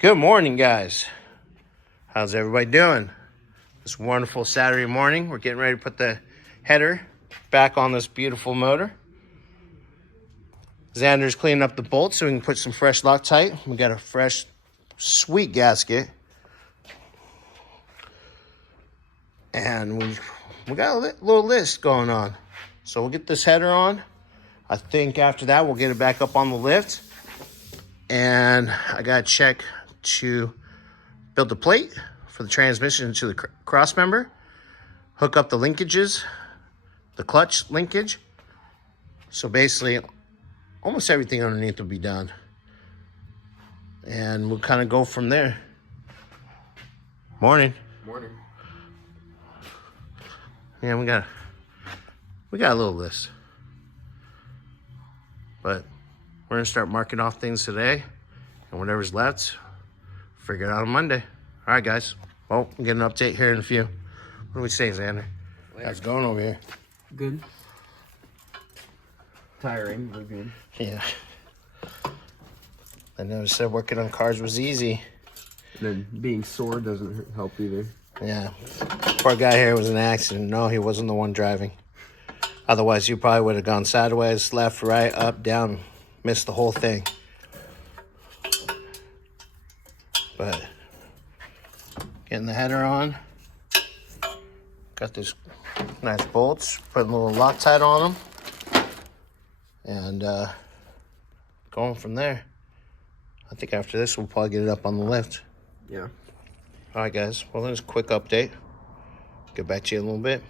Good morning, guys. How's everybody doing? This wonderful Saturday morning, we're getting ready to put the header back on this beautiful motor. Xander's cleaning up the bolts so we can put some fresh Loctite. We got a fresh, sweet gasket. And we got a little list going on. So we'll get this header on. I think after that, we'll get it back up on the lift. And I got to check to build the plate for the transmission to the cross member, hook up the linkages, the clutch linkage. So basically, almost everything underneath will be done. And we'll kind of go from there. Morning. Morning. Yeah, we got a little list. But we're gonna start marking off things today, and whatever's left, figure it out on Monday. All right, guys. Well, we'll get an update here in a few. What do we say, Xander? How's it going over here? Good. Tiring, but good. Yeah. I noticed that working on cars was easy. And then being sore doesn't help either. Yeah. Poor guy here was an accident. No, he wasn't the one driving. Otherwise, you probably would have gone sideways, left, right, up, down, missed the whole thing. But getting the header on. Got these nice bolts. Putting a little Loctite on them. And going from there. I think after this, we'll probably get it up on the lift. Yeah. All right, guys. Well, there's a quick update. Get back to you in a little bit.